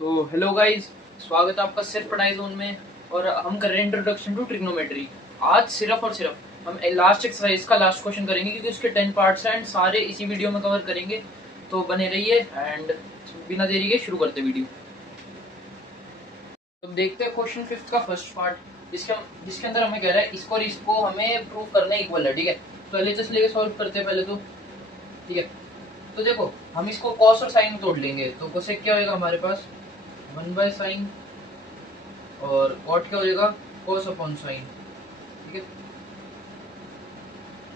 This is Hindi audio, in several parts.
तो हेलो गाइस, स्वागत है आपका सिर्फ पढ़ाई जोन में। और हम कर रहे हैं इंट्रोडक्शन टू ट्रिग्नोमेट्री। आज सिर्फ और सिर्फ हम लास्ट एक्सरसाइज का लास्ट क्वेश्चन करेंगे, क्योंकि उसके 10 पार्ट्स हैं एंड सारे इसी वीडियो में कवर करेंगे। तो बने रहिए एंड बिना देरी के शुरू करते वीडियो। तो देखते हैं क्वेश्चन फिफ्थ का फर्स्ट पार्ट, जिसके अंदर हमें कह रहा है इसको और इसको हमें प्रूव करना इक्वल है। ठीक है, तो एलएचएस लेके सॉल्व करते हैं पहले तो। ठीक है, तो देखो हम इसको कॉस और साइन तोड़ लेंगे। तो कोसेक क्या होगा हमारे पास 1/sin, और कॉट क्या हो जाएगा cos अपॉन साइन। ठीक है,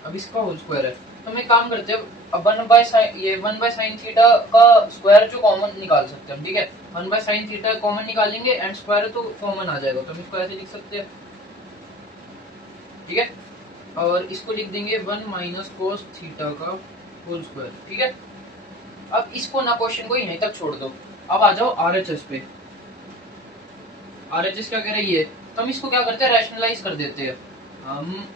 अब इसका होल स्क्वायर है। तो हम एक काम करते हैं, अब 1/sin थीटा का स्क्वायर जो कॉमन निकाल सकते हैं हम। ठीक है, 1/sin थीटा कॉमन निकालेंगे एंड स्क्वायर तो कॉमन आ जाएगा, तो हम इसको ऐसे लिख सकते हैं। ठीक है, और इसको लिख देंगे 1 माइनस कोस थीटा का होल स्क्वायर। ठीक है, अब इसको ना क्वेश्चन को यहीं तक छोड़ दो। अब आ जाओ आरएचएस पे। आरएचएस क्या कह रही है, तो हम इसको क्या करते हैं, रैशनलाइज कर देते हैं। हम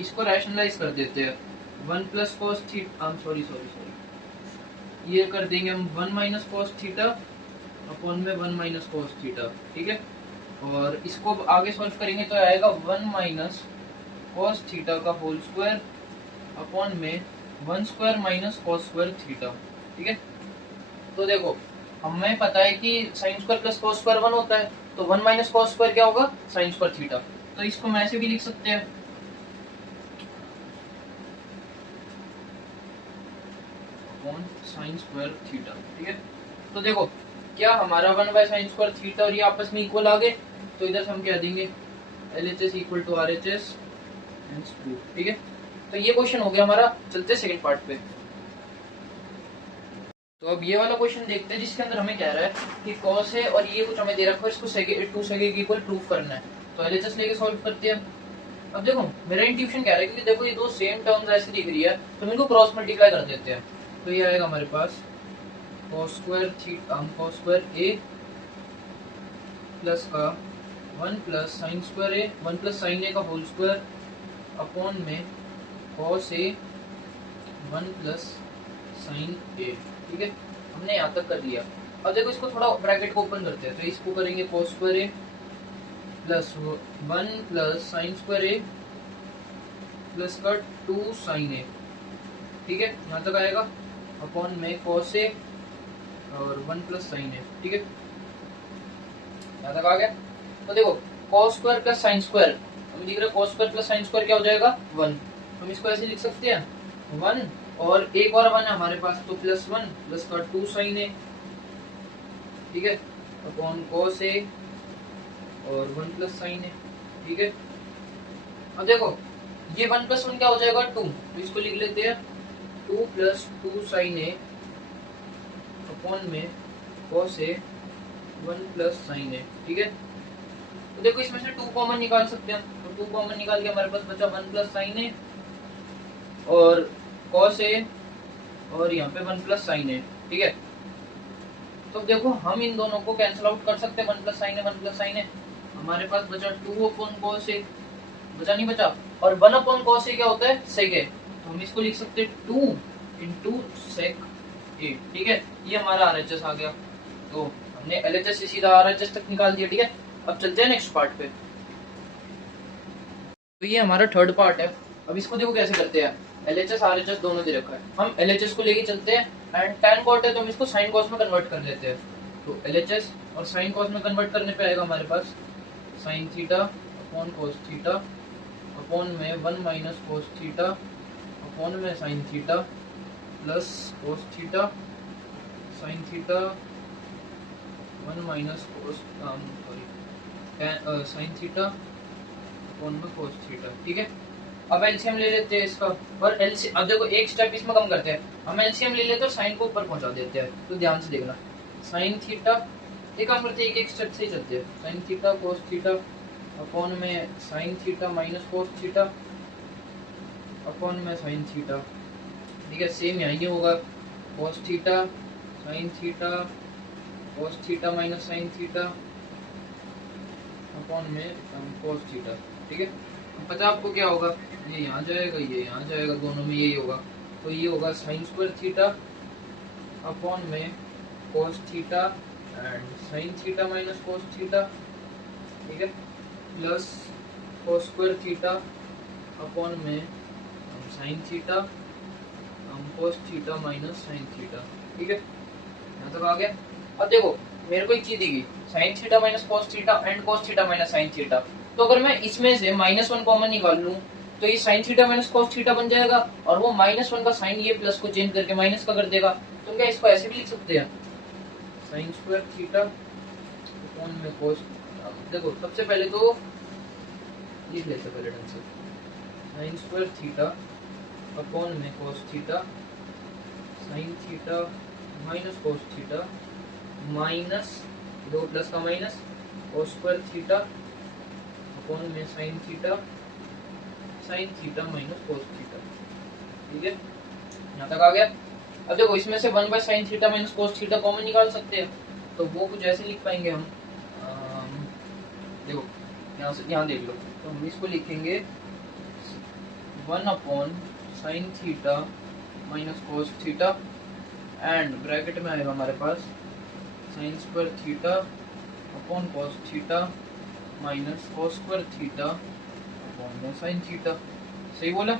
इसको रैशनलाइज कर देते हैं। 1 plus cos theta, sorry sorry sorry, ये कर देंगे हम 1 माइनस कॉस थीटा अपॉन में 1 माइनस कॉस थीटा। ठीक है, और इसको आगे सॉल्व करेंगे तो आएगा 1 माइनस कॉस थीटा का होल स्क्वायर अपॉन में 1 square minus cos square theta. ठीक है, तो देखो हमें पता है कि sign square plus cos square 1 होता है, तो 1 माइनस कॉस स्क्वायर क्या होगा, साइन स्क्वायर थीटा। तो इसको हम ऐसे भी लिख सकते हैं, अपॉन साइन स्क्वायर थीटा। ठीक है, तो देखो क्या हमारा 1/sin स्क्वायर थीटा और ये आपस में इक्वल आ गए, तो इधर से हम क्या देंगे LHS equal to RHS and proof. ठीक है, तो ये क्वेश्चन हो गया हमारा। चलते हैं सेकंड पार्ट पे। तो अब ये वाला क्वेश्चन देखते हैं, जिसके अंदर हमें कह रहा है कि cos है और ये कुछ हमें दे रखा है, इसको टू सेकेंड के इक्वल प्रूफ करना है। तो LHS लेके सॉल्व करते हैं। अब देखो मेरा इंट्यूशन कह रहा है, क्योंकि देखो ये दो सेम टर्म्स ऐसे दिख रही है, तो हम इनको क्रॉस मल्टीप्लाई कर देते हैं। तो ये आएगा हमारे पास cos square theta, cos square a plus का 1 plus sine square a, 1 plus sign a का होल स्क्वायर अपॉन में cos a 1 plus sign a। ठीक है, हमने यहाँ तक कर लिया। अब देखो इसको थोड़ा ब्रैकेट को ओपन करते हैं, तो इसको करेंगे cos square a plus 1 plus sine square a plus का 2 साइन a। ठीक है, यहाँ तक आएगा अपॉन में cos a और 1 प्लस साइन a। ठीक है, यहाँ तक आ गया। तो देखो cos square plus sine square, हम लिख रहे हैं cos square plus sine square क्या हो जाएगा 1। हम इसको ऐसे लिख सकते हैं 1, और एक और 1 है हमारे पास, तो प्लस 1 प्लस का 2 साइन a। ठीक है, अपॉन cos a और 1 प्लस साइन a। ठीक है, अब देखो ये 1 प्लस 1 क्या हो जाएगा 2, तो इसको लिख लेते हैं 2 प्लस 2 साइन a अपॉन में cos a 1 plus sign a। ठीक है, तो देखो इसमें से 2 कॉमन निकाल सकते हैं, तो 2 कॉमन निकाल के हमारे पास बचा 1 प्लस साइन a और cos a और यहाँ पे 1 प्लस साइन a। ठीक है, तो देखो हम इन दोनों को कैंसिल आउट कर सकते हैं, 1 plus sign a 1 plus sign a। हमारे पास बचा 2 अपॉन cos a, बचा नहीं बचा, और 1 अपॉन cos a क्या होता है सेक a, तो हम इसको लिख सकते हैं 2 इंटू सेक a। ठीक है, ये हमारा RHS आ गया। तो हमने LHS से सीधा RHS तक निकाल दिया। ठीक है, अब चलते हैं नेक्स्ट पार्ट पे। तो ये हमारा थर्ड पार्ट है। अब इसको देखो कैसे करते हैं, LHS RHS दोनों दे रखा है, हम LHS को लेके चलते हैं एंड tan cot है तो हम इसको sin cos में कन्वर्ट कर देते हैं। तो LHS और sin cos में कन्वर्ट करने पे आएगा हमारे पास sin theta upon cos theta upon में 1 माइनस cos थीटा अपॉन में sin theta plus cos theta sin theta 1 minus cos sin theta upon में cos थीटा। ठीक है, अब एलसीएम ले लेते हैं इसका, और एलसीएम अब देखो एक स्टेप इसमें कम करते हैं, हम एलसीएम ले लेते हैं और साइन को ऊपर पहुंचा देते हैं। तो ध्यान से देखना, साइन थीटा एक काम करते हैं, एक स्टेप से ही चलते हैं। Sine theta cos theta upon में sine theta minus cos theta upon में साइन थीटा। ठीक है, सेम यहाँ ये होगा cos theta sine theta cos theta minus sine theta upon में cos थीटा। ठीक है, पता आपको क्या होगा, ये यहाँ जाएगा ये यहाँ जाएगा, दोनों में यही होगा। तो ये होगा साइन स्क्वायर थीटा अपॉन में cos theta and sine theta minus cos theta, ठीक है, plus cos square theta upon में sine theta cos theta minus sine theta, ठीक है, यहाँ तक आ गया। अब देखो मेरे को एक चीज दी गई sign theta minus cos theta and cos theta minus sine theta, तो अगर मैं इसमें से -1 कॉमन निकाल लूं तो ये sign theta minus cos theta बन जाएगा, और वो -1 का साइन ये प्लस को चेंज करके माइनस का कर देगा। तो क्या इसको ऐसे भी लिख सकते हैं, साइन स्क्वायर थीटा अपॉन में कोस। देखो सबसे पहले तो लिख लेते पहले ढंग से, साइन स्क्वायर थीटा अपॉन में cos theta sine theta minus cos theta minus दो प्लस का minus cos square theta upon में sine theta minus cos theta, ठीक है, यहाँ तक आ गया। अब देखो इसमें से 1 bye sine theta minus cos theta common निकाल सकते हैं, तो वो कुछ ऐसे लिख पाएंगे हम। देखो यहाँ देख लो, तो हम इसको लिखेंगे 1 upon sine theta minus cos theta and bracket में आएगा हमारे पास sine square theta upon cos theta minus cos square theta upon में साइन थीटा। सही बोला,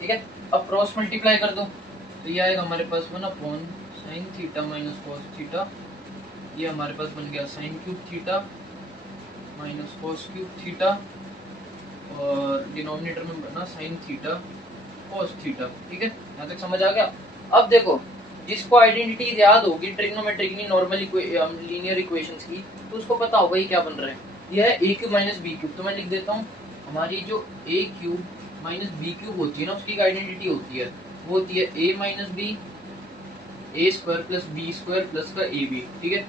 ठीक है। अब क्रॉस मल्टीप्लाई कर दो तो ये आएगा हमारे पास 1 upon sine theta minus cos theta, ये हमारे पास बन गया sine cube theta minus cos cube theta, और डिनोमिनेटर में बना साइन थीटा कोस थीटा, ठीक है, यहाँ तक समझ आ गया। अब देखो जिसको आइडेंटिटी याद होगी ट्रिग्नोमेट्रिक की, नॉर्मल लीनियर इक्वेशंस की, तो उसको पता होगा ये क्या बन रहा है, यह है a cube minus B cube. तो मैं लिख देता हूँ, हमारी जो a cube minus B cube होती है ना, उसकी आइडेंटिटी होती है, वो होती है a minus B A square plus B square plus का ए बी, ठीक है।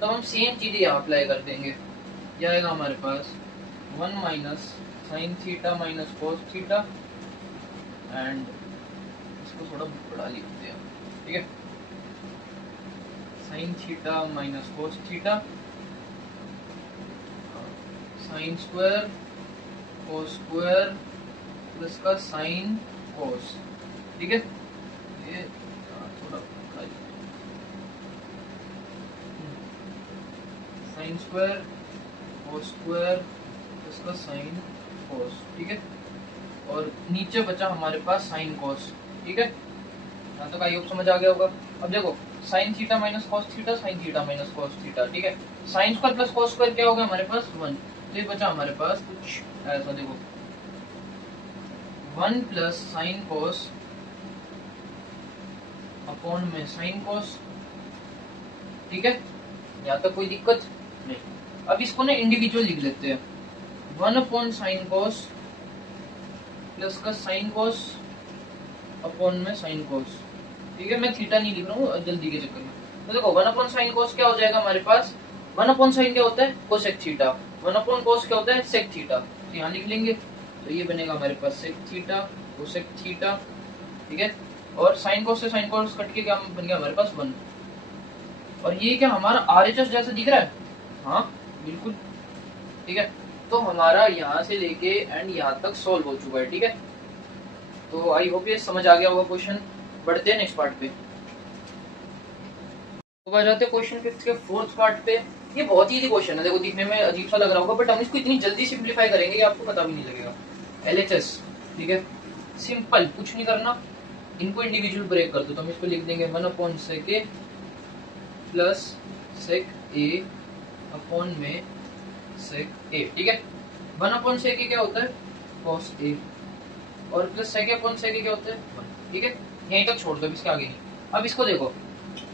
तो हम सेम चीजें यहाँ अप्लाई कर देंगे, यह आएगा हमारे पास 1 minus sine theta minus cos theta and इसको थोड़ा बड़ा लिखते हैं, ठीक है, sign theta minus cos theta sine square cos square plus का साइन कोस, ठीक है, ये थोड़ा sine square cos square plus का साइन कोस, ठीक है, और नीचे बचा हमारे पास साइन कोस, ठीक है, यहाँ तक आई होप समझ आ गया होगा। अब देखो sign theta minus cos theta sine theta minus cos theta, ठीक है, sine square plus cos square क्या होगा हमारे पास 1, तो ये बचा हमारे पास कुछ ऐसा, देखो 1 प्लस साइन कोस अपॉन में साइन कोस, ठीक है, यहाँ तक कोई दिक्कत नहीं। अब इसको ना इंडिविजुअल लिख लेते हैं, 1 अपॉन साइन कोस प्लस का साइन कोस अपॉन में साइन कोस, ठीक है, मैं थीटा नहीं लिख रहा हूँ जल्दी के चक्कर में। तो देखो 1 अपॉन साइन कोस क्या हो जाएगा हमारे पास, 1 अपॉन साइन क्या होता है कोसेक थीटा, 1 अपॉन कोस क्या होता है सेक थीटा, तो यहाँ लिख लेंगे, तो ये बनेगा हमारे पास सेक थीटा कोसेक थीटा, ठीक है, और साइन कोस से साइन कोस कट के क्या बन गया हमारे पास 1, और ये क्या हमारा आरएचएस जैसा दिख रहा है, हाँ बिल्कुल, ठीक है। तो हमारा यहाँ से लेके एंड यहाँ तक सॉल्व हो चुका है, ठीक है। तो आई होप ये समझ आ गया होगा क्वेश्चन। बढ़ते हैं नेक्स्ट पार्ट पे, तो आ जाते हैं क्वेश्चन 5 के 4th पार्ट पे। ये बहुत ही इजी क्वेश्चन है, देखो दिखने में अजीब सा लग रहा होगा, बट हम इसको इतनी जल्दी सिंप्लीफाई करेंगे कि आपको पता भी नहीं लगेगा। एलएचएस, ठीक है, सिंपल, कुछ नहीं करना, इनको इंडिविजुअल ब्रेक कर दो, तो हम इसको लिख देंगे 1 अपॉन सेक ए प्लस सेक ए अपॉन में सेक ए, ठीक है, 1 अपॉन सेक ए क्या होता है कॉस ए, और प्लस सेक ए अपॉन सेक ए क्या होता है 1, ठीक है, यहीं तक छोड़ दो, इसके आगे नहीं। अब इसको देखो,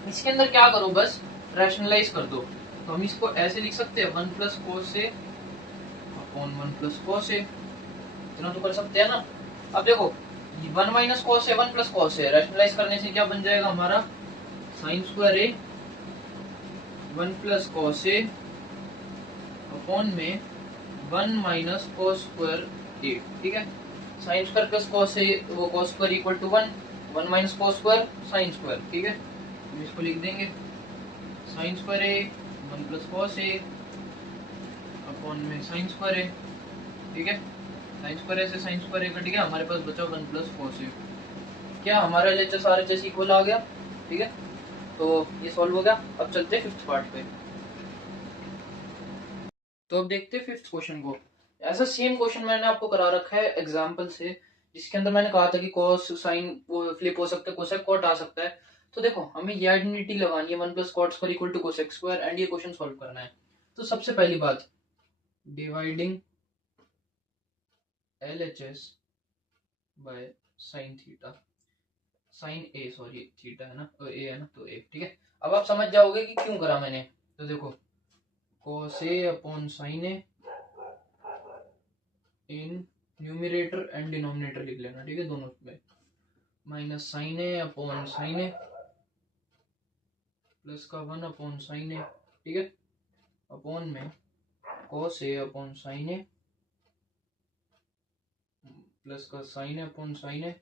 इसके अंदर क्या करो, बस रैशनलाइज कर दो, तो हम इसको ऐसे लिख सकते हैं 1 plus cos A upon 1 plus cos A, इतना तो कर सकते हैं ना। अब देखो 1 minus cos A 1 plus cos A, rationalise करने से क्या बन जाएगा हमारा sine square A 1 plus cos A upon में 1 माइनस कोस स्क्वायर ए, ठीक है, sine square plus cos A, वो cos square equal to 1, 1 minus cos square sine square, ठीक है, हम इसको लिख देंगे sign square A 1 plus cos A upon में साइन स्क्वायर ए, ठीक है, साइन स्क्वायर ए से साइन स्क्वायर ए कट गया, हमारे पास बचा 1 प्लस कोस ए, क्या हमारा एलएचएस आरएचएस इक्वल आ गया, ठीक है। तो ये सॉल्व हो गया। अब चलते हैं 5th पार्ट पे। तो अब देखते हैं फिफ्थ क्वेश्चन को। ऐसा सेम क्वेश्चन मैंने आपको करा रखा है एग्जाम्पल से, जिसके अंदर मैंने कहा था कि कॉस साइन वो फ्लिप हो सकता है, कोसेक कॉट आ सकता है। तो देखो हमें ये आइडेंटिटी लगानी है, 1 plus cot square equal to cosec square, and ये क्वेश्चन सॉल्व करना है। तो सबसे पहली बात, dividing LHS by sine theta, sine A, sorry theta है ना, और ए है ना, तो ए, ठीक है। अब आप समझ जाओगे कि क्यों करा मैंने। तो देखो cos A upon sine A in numerator and denominator लिख लेना, ठीक है, दोनों में, minus sign A upon sine A plus का 1 अपॉन साइन ए, ठीक है, अपॉन में cos A upon sine A plus का sign A upon sine A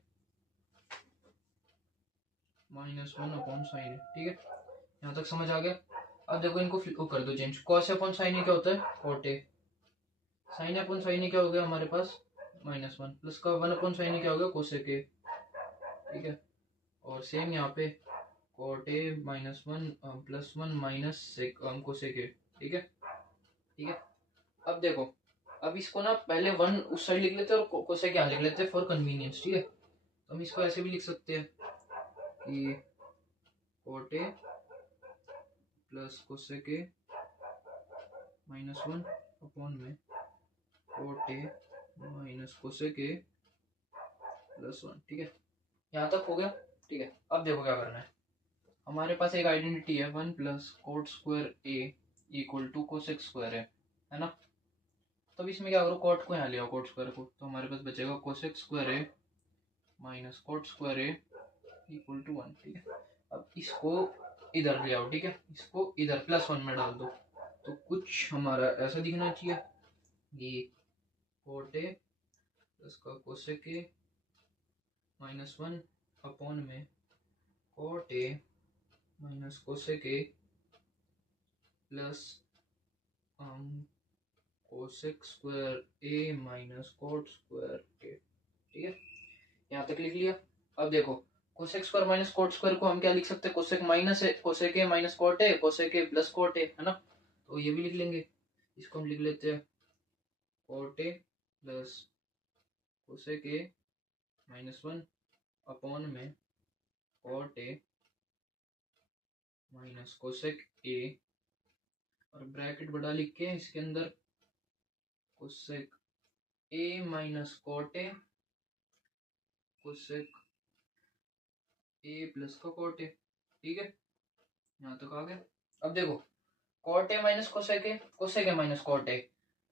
minus 1 upon sine ए, ठीक है। यहाँ तक समझ आ गया। अब देखो इनको फ्लिप कर दो change, cos A upon sine A क्या होता है, cot A, sine A upon sine A क्या हो गया हमारे पास, -1, प्लस का 1 अपॉन साइन ए क्या हो गया, कोसेक ए, ठीक है। और सेम यहाँ पे cot A -1 +1 minus cosec A, ठीक है, ठीक है। अब देखो, अब इसको ना पहले 1 उस साइड लिख लेते हैं और कोसेक यहाँ लिख लेते हैं फॉर कन्वीनियंस, ठीक है। तो हम इसको ऐसे भी लिख सकते हैं कि cot A plus cosec A -1 upon में cot A minus cosec A +1, ठीक है। यहाँ तक हो गया, ठीक है। अब देखो क्या करना है, हमारे पास एक आइडेंटिटी है 1 plus cot square A equal to cosec square है ना। तब इसमें क्या करो, कोट को यहाँ ले आओ, कोट स्क्वायर को, तो हमारे पास बचेगा cosec square A minus cot square A equal to 1, ठीक है। अब इसको इधर ले आओ, ठीक है, इसको इधर +1 में डाल दो, तो कुछ हमारा ऐसा दिखना चाहिए, ये कोट ए प्लस का कोसेक ए -1 अपॉन में cot A minus cosec A plus cosec square A minus cot square A, ठीक है। यहाँ तक लिख लिया। अब देखो cosec square minus cot square को हम क्या लिख सकते हैं, कोसेक माइनस है, cosec A minus cot A, cosec A plus cot A, है ना। तो ये भी लिख लेंगे, इसको हम लिख लेते हैं cot A plus cosec A -1 upon में cot A minus cosec A, और ब्रैकेट बड़ा लिख के इसके अंदर cosec A minus cot A cosec A plus का कोट ए, ठीक है। यहाँ तक आ गया। अब देखो cot A minus cosec A minus cot A,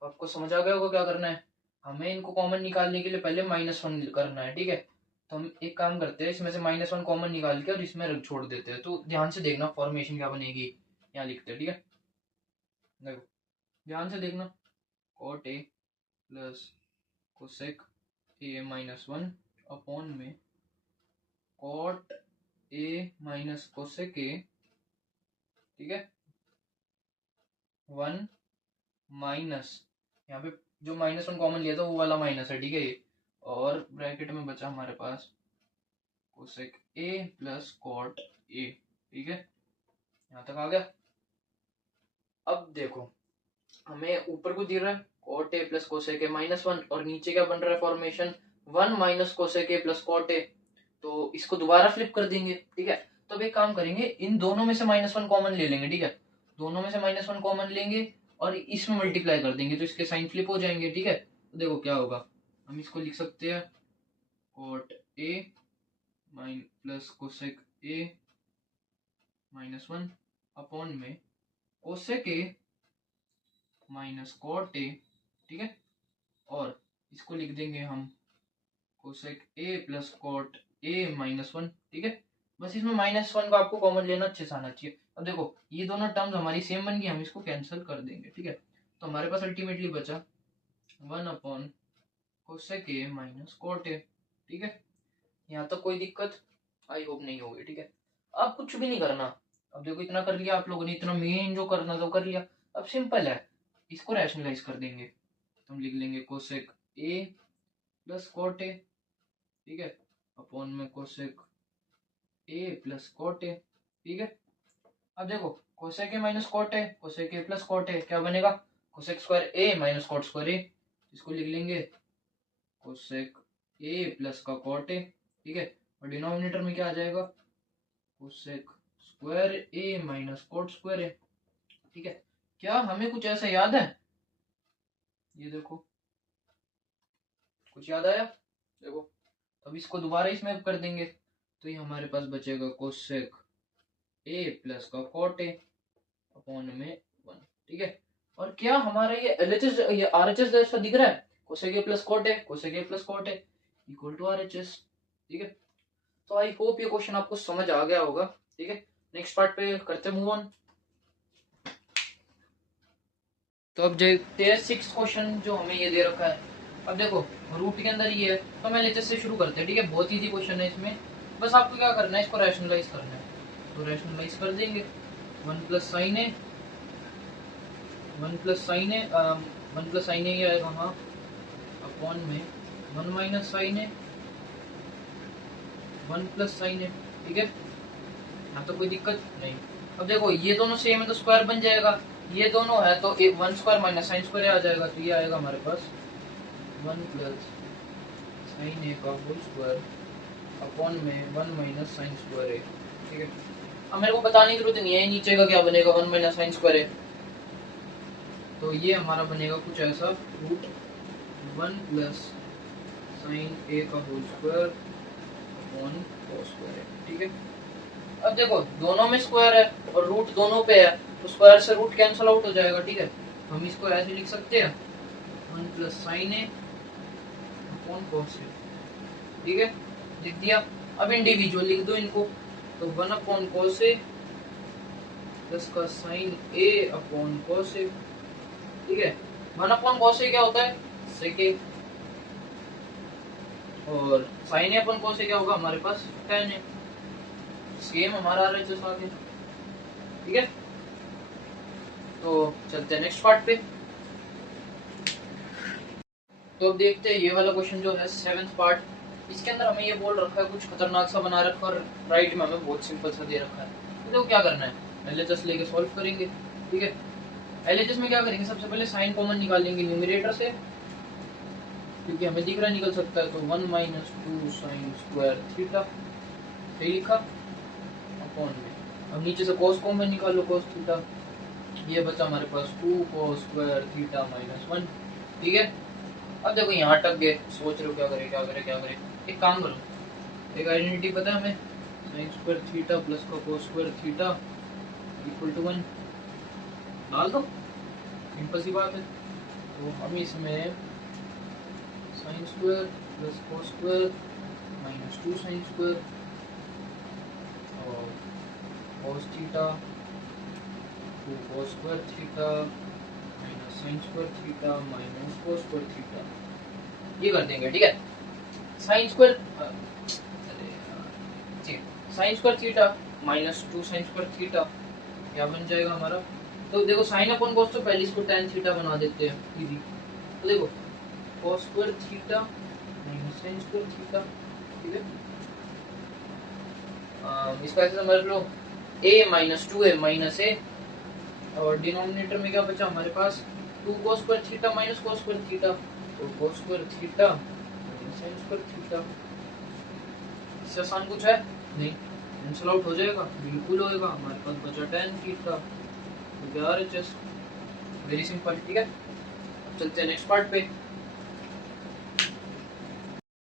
तो आपको समझ आ गया होगा क्या करना है, हमें इनको कॉमन निकालने के लिए पहले -1 करना है, ठीक है। तो हम एक काम करते हैं, इसमें से -1 कॉमन निकाल के और इसमें रख छोड़ देते हैं, तो ध्यान से देखना फॉर्मेशन क्या बनेगी, यहाँ लिखते हैं, ठीक है। देखो ध्यान से देखना, cot A plus cosec A -1 upon में cot A minus cosec A, ठीक है, 1 माइनस, यहाँ पे जो -1 कॉमन लिया था वो वाला माइनस है, ठीक है ये, और ब्रैकेट में बचा हमारे पास cosec A plus cot A, ठीक है। यहाँ तक आ गया। अब देखो हमें ऊपर को दिख रहा है coat A plus cosec A -1, और नीचे क्या बन रहा है formation, 1 minus cosec A plus cot A, तो इसको दोबारा फ्लिप कर देंगे, ठीक है। तो अब एक काम करेंगे, इन दोनों में से -1 कॉमन ले लेंगे, ठीक है, दोनों में से -1 कॉमन लेंगे और इसमें मल्टीप्लाई कर देंगे, तो इसके साइन फ्लिप हो जाएंगे, ठीक है। तो देखो क्या होगा, हम इसको लिख सकते हैं cot A plus cosec A -1 upon में cosec A minus cot A, ठीक है, और इसको लिख देंगे हम cosec A plus cot A -1, ठीक है। बस इसमें -1 को आपको कॉमन लेना अच्छे से आना चाहिए। अब देखो ये दोनों टर्म्स हमारी सेम बन गई, हम इसको कैंसिल कर देंगे, ठीक है। तो हमारे पास अल्टीमेटली बचा 1 upon cosec A minus cot A, ठीक है। यहाँ तक कोई दिक्कत आई होप नहीं होगी, ठीक है। अब कुछ भी नहीं करना, अब देखो इतना कर लिया आप लोगों ने, इतना मेन जो करना था वो कर लिया। अब सिंपल है, इसको रैशनलाइज कर देंगे, तो हम लिख लेंगे cosec A plus cot A, ठीक है, अपॉन में cosec A plus cot A, ठीक है। अब देखो cosec A minus cot A, cosec A plus cot ए क्या बनेगा, cosec square A minus cot square ए, इसको लिख लेंगे कोसेक ए प्लस का कॉट ए, ठीक है। और डिनोमिनेटर में क्या आ जाएगा, cosec square A minus cot square A, ठीक है। क्या हमें कुछ ऐसा याद है, ये देखो कुछ याद आया, देखो अब इसको दोबारा इसमें कर देंगे तो ये हमारे पास बचेगा कोसेक ए प्लस का कॉट ए अपॉन में 1, ठीक है। और क्या हमारा ये एलएचएस ये आरएचएस जैसा दिख रहा है, cosec A plus cot A, cosec A plus cot A equal to RHS, ठीक है। तो आई होप ये क्वेश्चन आपको समझ आ गया होगा, ठीक है। नेक्स्ट पार्ट पे करते मूव ऑन। तो अब देखते हैं 6th क्वेश्चन जो हमें ये दे रखा है। अब देखो रूट के अंदर ये है तो हम एलएचएस से शुरू करते हैं, ठीक है। बहुत इजी क्वेश्चन है, इसमें बस आपको क्या करना है, इसको रैशनलाइज करना है। तो रैशनलाइज कर देंगे 1 प्लस साइन ए, 1 प्लस साइन ए, 1 प्लस साइन ए ये आएगा हाँ अपॉन में 1 माइनस साइन ए, 1 प्लस साइन ए, ठीक है। यहाँ तो कोई दिक्कत नहीं। अब देखो ये दोनों सेम है तो स्क्वायर बन जाएगा, ये दोनों है तो 1 स्क्वायर माइनस साइन स्क्वायर आ जाएगा, तो ये आएगा हमारे पास 1 प्लस साइन ए का होल स्क्वायर अपॉन में 1 माइनस साइन स्क्वायर ए, ठीक है। अब मेरे को बताने की जरूरत नहीं है नीचे का क्या बनेगा, 1 माइनस साइन स्क्वायर ए, तो ये हमारा बनेगा कुछ ऐसा रूट 1 प्लस साइन ए का whole square upon cos square है, ठीक है। अब देखो दोनों में स्क्वायर है और रूट दोनों पे है तो स्क्वायर से रूट कैंसिल आउट हो जाएगा, ठीक है। हम इसको ऐसे लिख सकते हैं 1 प्लस साइन ए अपॉन कोस ए, ठीक है, लिख दिया। अब इंडिविजुअल लिख दो इनको, तो 1 अपॉन कोस ए प्लस का साइन ए अपॉन कोस ए, ठीक है। 1 अपॉन कोस ए क्या होता है, सेक ए, और साइन ए अपॉन कोस ए क्या होगा हमारे पास tan ए, सेम हमारा आ रहा है आगे, ठीक है। तो चलते हैं नेक्स्ट पार्ट पे। तो अब देखते हैं ये वाला क्वेश्चन जो है 7th पार्ट, इसके अंदर हमें ये बोल रखा है कुछ खतरनाक सा बना रखा है और राइट में हमें बहुत सिंपल सा दे रखा है। तो देखो क्या करना है, एलएचएस लेके सॉल्व करेंगे, ठीक है। एलएचएस में क्या करेंगे, सबसे पहले साइन कॉमन निकालेंगे न्यूमरेटर से, क्योंकि हमें दिख रहा निकल सकता है, तो 1 माइनस 2 साइन स्क्वायर थीटा, सही लिखा, अपॉन में अब नीचे से cos कॉमन निकालो, cos थीटा, ये बचा हमारे पास 2 cos स्क्वायर थीटा माइनस 1, ठीक है। अब देखो यहाँ अटक गए, सोच रहे हो क्या करे क्या करे क्या करे, एक काम करो, एक आइडेंटिटी पता है हमें, साइन स्क्वायर थीटा प्लस का cos square theta equal to 1 डाल दो, सिंपल सी बात है। तो हम इसमें sign square plus cos square minus 2 sine square और cos theta 2 cos square theta minus sign square theta minus cos square theta, ये कर देंगे, ठीक है। Sine square sine square theta minus 2 sign square theta क्या बन जाएगा हमारा, तो देखो साइन अपॉन cos तो पहले इसको tan थीटा बना देते हैं इजी, तो देखो cos square theta minus sign square theta, ठीक है। इसका ऐसे समझ लो a minus 2a minus a, और डिनोमिनेटर में क्या बचा हमारे पास 2 cos square theta minus cos square theta, तो cos square theta minus sin square theta. इससे आसान कुछ है नहीं, कैंसिल आउट हो जाएगा, बिल्कुल होएगा, हमारे पास बचा tan थीटा, तो क्या आरएचएस, वेरी सिंपल, ठीक है। अब चलते हैं नेक्स्ट पार्ट पे।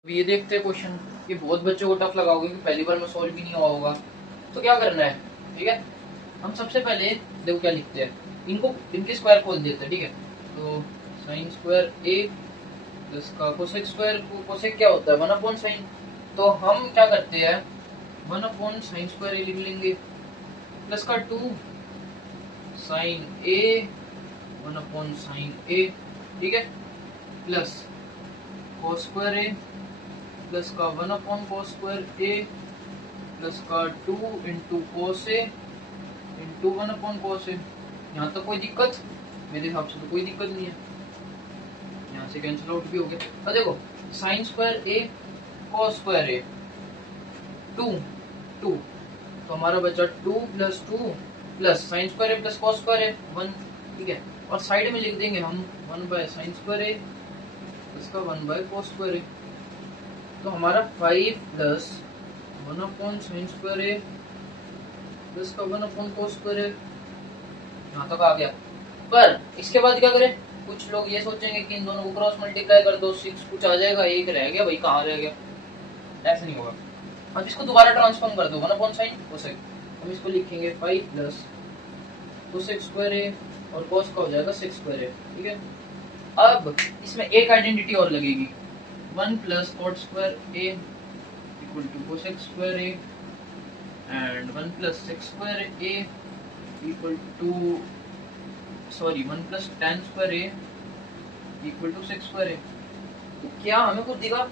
अब ये देखते हैं क्वेश्चन, ये बहुत बच्चों को टफ लगा होगा कि पहली बार में सॉल्व भी नहीं हुआ होगा, तो क्या करना है, ठीक है। हम सबसे पहले देखो क्या लिखते हैं, इनको इनके स्क्वायर खोल देते हैं, ठीक है। तो साइन स्क्वायर ए प्लस का कोसेक स्क्वायर, कोसेक क्या होता है 1 अपॉन साइन, तो हम क्या करते हैं 1 अपॉन साइन स्क्वायर ए लिख लेंगे प्लस का 2 साइन ए 1 अपॉन साइन ए, ठीक है, प्लस cos स्क्वायर ए प्लस का 1 अपॉन cos स्क्वायर ए प्लस का 2 इंटू cos ए इंटू 1 अपॉन cos ए। यहाँ तक कोई दिक्कत, मेरे हिसाब से तो कोई दिक्कत नहीं है, यहाँ से कैंसिल आउट भी हो गया। अब देखो साइन स्क्वायर ए cos स्क्वायर ए 2 2, तो हमारा बचा 2 plus 2 plus sign square A plus cos square A 1, ठीक है। और साइड में लिख देंगे हम 1 बाय साइन स्क्वायर ए, इसका 1 बाय कोस स्क्वायर ए। तो हमारा 5 प्लस 1 अपॉन साइन स्क्वायर ए प्लस का 1 अपॉन कोस स्क्वायर ए, यहाँ तक आ गया। पर इसके बाद क्या करें, कुछ लोग ये सोचेंगे कि इन दोनों को क्रॉस मल्टीप्लाई कर दो, 6 कुछ आ जाएगा, एक रह गया भाई, कहाँ रह गया, ऐसे नहीं होगा। अब इसको दोबारा ट्रांसफॉर्म कर दो 1 अपॉन साइन कोसेक, हम इसको लिखेंगे 5 प्लस कोसेक स्क्वायर ए और कोस का हो जाएगा 6 स्क्वायर ए, ठीक है। अब इसमें एक आइडेंटिटी और लगेगी, 1 plus cot square A equal to cosec square A and 1 plus 6 square A equal to 1 plus tan square A equal to 6 square A. तो क्या हमें कुछ दिखा,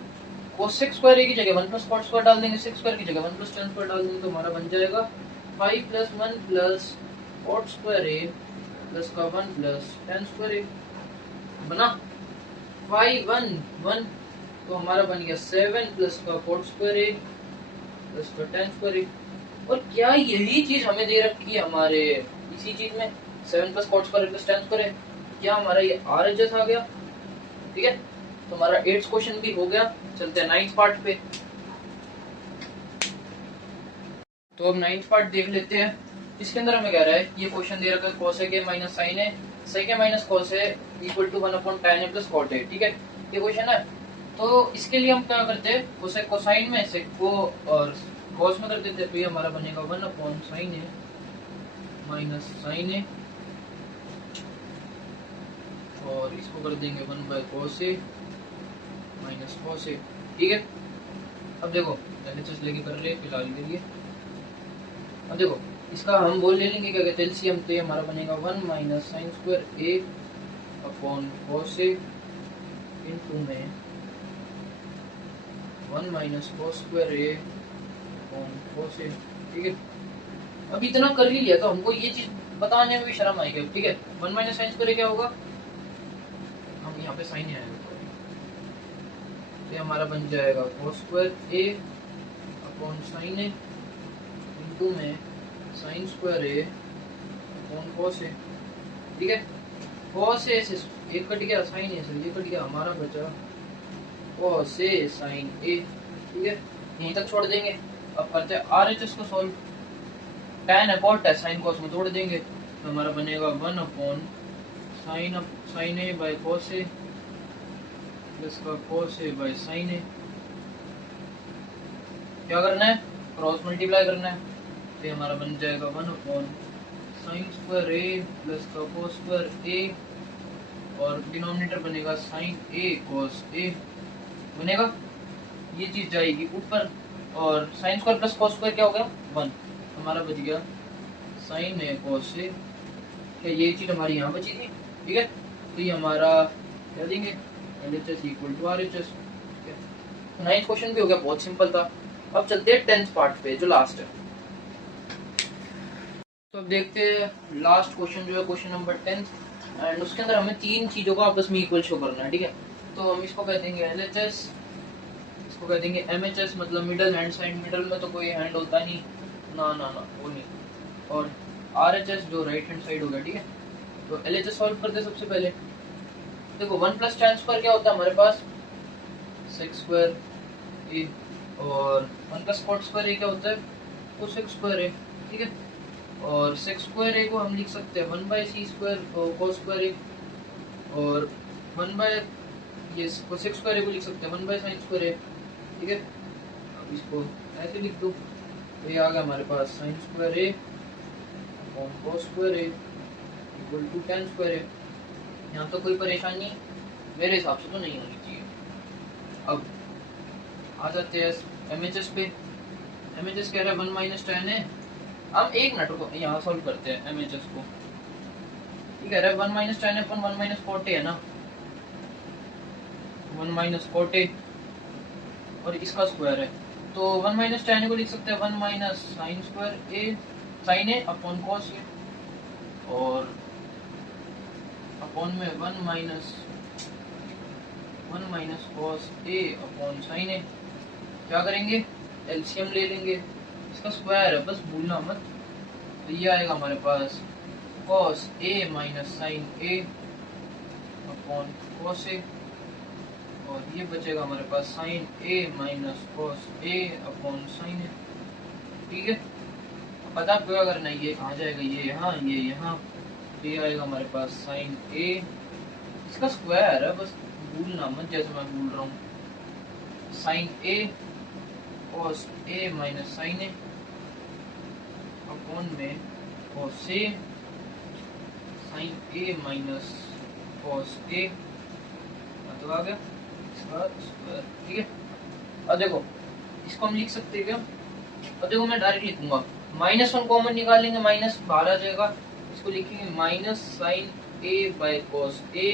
कोसेक स्क्वायर ए की जगह 1 प्लस कॉट स्क्वायर डाल देंगे, 6 स्क्वायर की जगह 1 प्लस tan स्क्वायर डाल देंगे, तो हमारा बन जाएगा 5 प्लस 1 प्लस कॉट स्क्वायर ए प्लस का 1 प्लस tan स्क्वायर ए बना 5 1 1, तो हमारा बन गया 7 प्लस का कॉट स्क्वायर ए प्लस का tan स्क्वायर ए। और क्या यही चीज हमें दे रखी है हमारे इसी चीज में 7 plus cot square plus tan square है, क्या हमारा ये RHS आ गया, ठीक है। तो हमारा 8th क्वेश्चन भी हो गया। चलते हैं 9th पार्ट पे। तो अब 9th पार्ट देख लेते हैं। इसके अंदर हमें कह रहा है ये क्वेश्चन दे रखा है cos a minus sin a sec a minus cos a equal to 1 upon tan a plus cot a, ठीक है, ये क्वेश्चन है। तो इसके लिए हम क्या करते हैं, cosec को sin में, sec को और cos में कर देते हैं, तो ये हमारा बनेगा 1 upon sin a minus sin a और इसको कर देंगे 1 by cos a minus cos a, ठीक है। अब देखो एलएचएस लेके कर रहे हैं फिलहाल के लिए। अब देखो इसका हम बोल ले लेंगे क्या कहते हैं एलसीएम, तो हमारा बनेगा 1 minus sine square a upon cos a into में 1 minus cos square a upon cos a, ठीक है। अब इतना कर ही लिया तो हमको ये चीज बताने में भी शर्म आएगी, ठीक है। 1 माइनस साइन स्क्वायर क्या होगा, हम यहाँ पे साइन ही आएगा, तो हमारा बन जाएगा cos square a upon sin a into में sin square a upon cos a, ठीक है। cos a से एक कट गया, sin a से ये कट गया, हमारा बचा cos a sin a, ठीक है। यहीं तक छोड़ देंगे। अब करते हैं RHS को सॉल्व। tan है cot है, sin cos में तोड़ देंगे, तो हमारा बनेगा 1 upon sin a by cos a plus का cos a by sin a। क्या करना है, क्रॉस मल्टीप्लाई करना है, तो हमारा बन जाएगा 1 upon sin square a plus का cos स्क्वायर a और डिनोमिनेटर बनेगा sin a cos a बनेगा, ये चीज जाएगी ऊपर और sin square plus cos square क्या हो गया 1, हमारा बच गया sin a cos a। क्या ये चीज हमारी यहाँ बची थी, ठीक है। तो ये हमारा क्या देंगे LHS equal to RHS। 9th question भी हो गया, बहुत सिंपल था। अब चलते हैं 10th पार्ट पे जो लास्ट है। तो अब देखते हैं लास्ट क्वेश्चन जो है क्वेश्चन नंबर 10 एंड उसके अंदर हमें तीन चीजों को आपस में इक्वल शो करना है, ठीक है। तो हम इसको कह देंगे LHS, इसको कह देंगे MHS मतलब मिडल हैंड साइड, मिडल में तो कोई हैंड होता नहीं, ना ना ना वो नहीं, और RHS जो राइट हैंड साइड होगा, ठीक है। तो LHS सॉल्व करते सबसे पहले। देखो 1 प्लस tan स्क्वायर क्या होता है हमारे पास sec स्क्वायर a और 1 प्लस cot स्क्वायर a क्या होता है cosec स्क्वायर a, ठीक है। और sec स्क्वायर a को हम लिख सकते हैं 1 by c square cos square a और 1 बाय ये cosec स्क्वायर a को लिख सकते हैं 1 बाय sin स्क्वायर a, ठीक है। अब इसको ऐसे लिख दो, तो ये आ गया हमारे पास sin square a upon cos square a equal to tan square a। यहाँ तो कोई परेशानी मेरे हिसाब से तो नहीं होनी चाहिए। अब आ जाते हैं MHS पे। MHS कह रहा है 1 माइनस tan है, हम एक मिनट को यहाँ सॉल्व करते हैं MHS को। ये कह रहा है 1 minus tan upon 1 minus cot a है ना, 1 माइनस cot a और इसका स्क्वायर है, तो 1 माइनस tan a को लिख सकते हैं 1 minus sin square a sin a upon cos a और अपॉन में 1 minus cos a upon sin a। क्या करेंगे एलसीएम ले लेंगे, इसका स्क्वायर है बस भूलना मत, तो ये आएगा हमारे पास cos a minus sine a upon cos a, और ये बचेगा हमारे पास sine a minus cos a upon sine a। ठीक है, पता आपको क्या करना है, ये कहाँ जाएगा, ये यहाँ, ये यहाँ, ये आएगा हमारे पास साइन a, इसका स्क्वायर है, बस भूलना मत जैसे मैं भूल रहा हूँ, sine a cos a minus sine a upon में cos a sine a minus cos a, तो आ गया इसका स्क्वायर। ठीक है, अब देखो इसको हम लिख सकते हैं क्या, अब देखो मैं डायरेक्ट लिखूंगा, -1 कॉमन निकालेंगे, माइनस बाहर आ जाएगा, इसको लिखेंगे minus sine a by cos a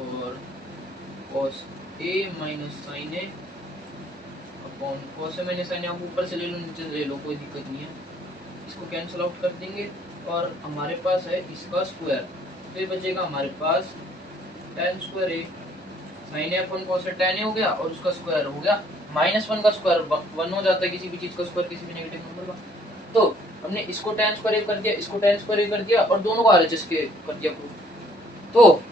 और cos a minus sine a upon cos a minus sine a, आप ऊपर से ले लो नीचे से ले लो, कोई दिक्कत नहीं है, इसको कैंसिल आउट कर देंगे और हमारे पास है इसका स्क्वायर, तो ये बचेगा हमारे पास tan square a sine a upon cos a, tan a हो गया और उसका स्क्वायर हो गया, -1 का स्क्वायर 1 हो जाता है, किसी भी चीज का स्क्वायर किसी भी नेगेटिव नंबर का, तो हमने इसको tan स्क्वायर a कर दिया, इसको tan स्क्वायर a कर दिया और दोनों को RHS के कर दिया प्रूफ। तो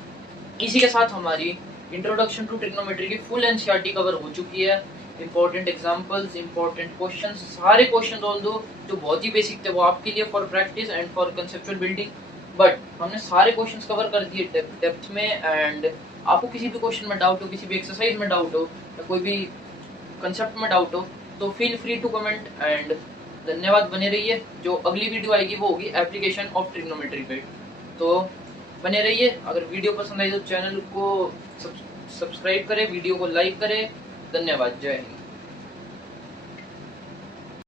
इसी के साथ हमारी इंट्रोडक्शन टू ट्रिग्नोमेट्री की फुल एनसीईआरटी कवर हो चुकी है। इंपॉर्टेंट एग्जांपल्स, इंपॉर्टेंट क्वेश्चंस, सारे क्वेश्चंस ऑल दो जो बहुत ही बेसिक थे वो आपके लिए for practice and for conceptual building, but हमने सारे क्वेश्चंस कवर कर दिए डेप्थ में। एंड आपको किसी भी क्वेश्चन में डाउट हो, किसी भी एक्सरसाइज में डाउट हो या कोई भी कंसेप्ट में डाउट हो तो feel free to comment. And धन्यवाद, बने रहिए, जो अगली वीडियो आएगी वो होगी एप्लीकेशन ऑफ ट्रिग्नोमेट्री पे, तो बने रहिए। अगर वीडियो पसंद आई तो चैनल को सब्सक्राइब करें, वीडियो को लाइक करें। धन्यवाद, जय हिंद।